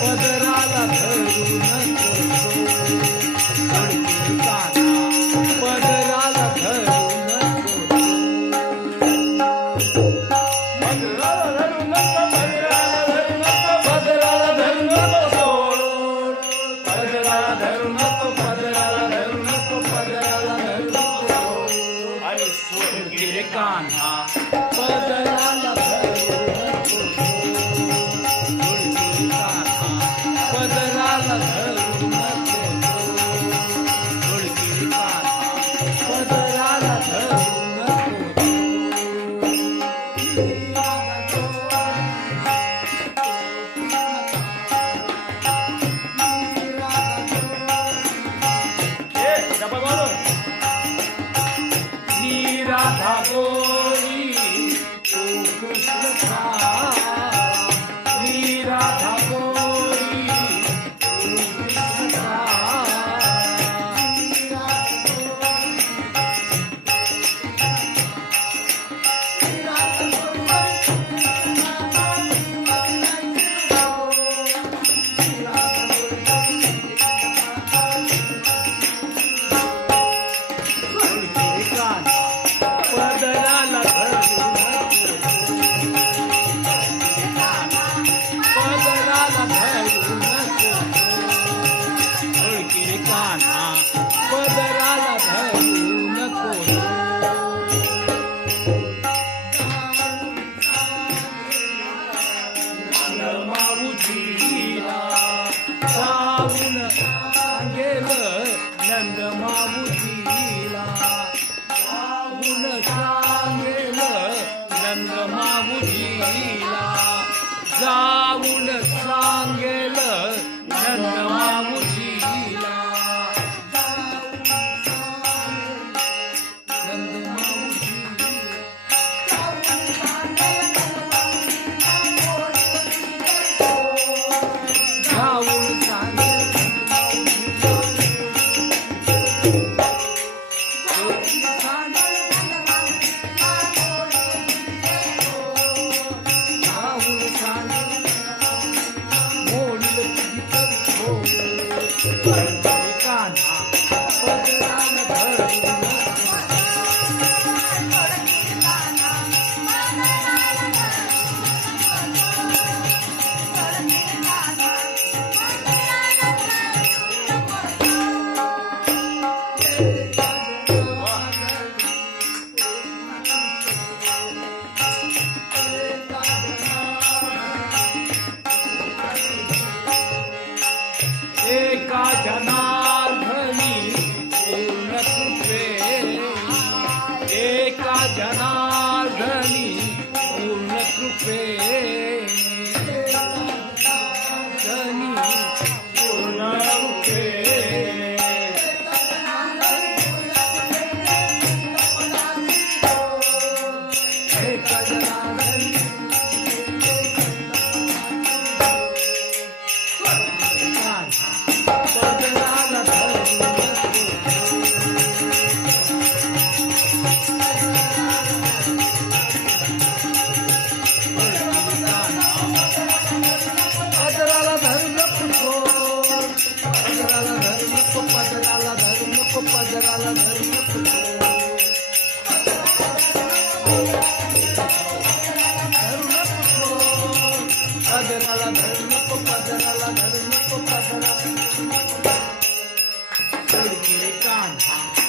पदराला धरू नको सोड पदराला धरू नको पदराला धरू नको पदराला धरू नको सोड पदराला धरू नको पदराला धरू नको पदराला धरू नको आणि सोड गेले कान्हा पदराला धरू नको पदराला धरू नको सोडकी कान्हा पदराला धरू नको नी राधा गोरी तू कृष्ण नी राधा गोरी तू कृष्ण पदराला धरू पदराला धरू नको ओळखी कान्हा पदराला धरू नको माऊजीला जाऊन गेलं नंद माऊजीला जाऊन सांगेलं नंद माऊजीला जाऊन सांगेलं नंद माऊजीला नंद माऊजीला जाऊन एका जनार्दनी पूर्ण कृपे एका जनार्दनी पूर्ण कृपे जनी पूर्ण कृपे एका जनार्दनी पदराला धरू नको पदराला धरू नको पदराला धरू नको पदराला धरू नको पदराला धरू नको पदराला धरू नको पदराला धरू नको कान्हा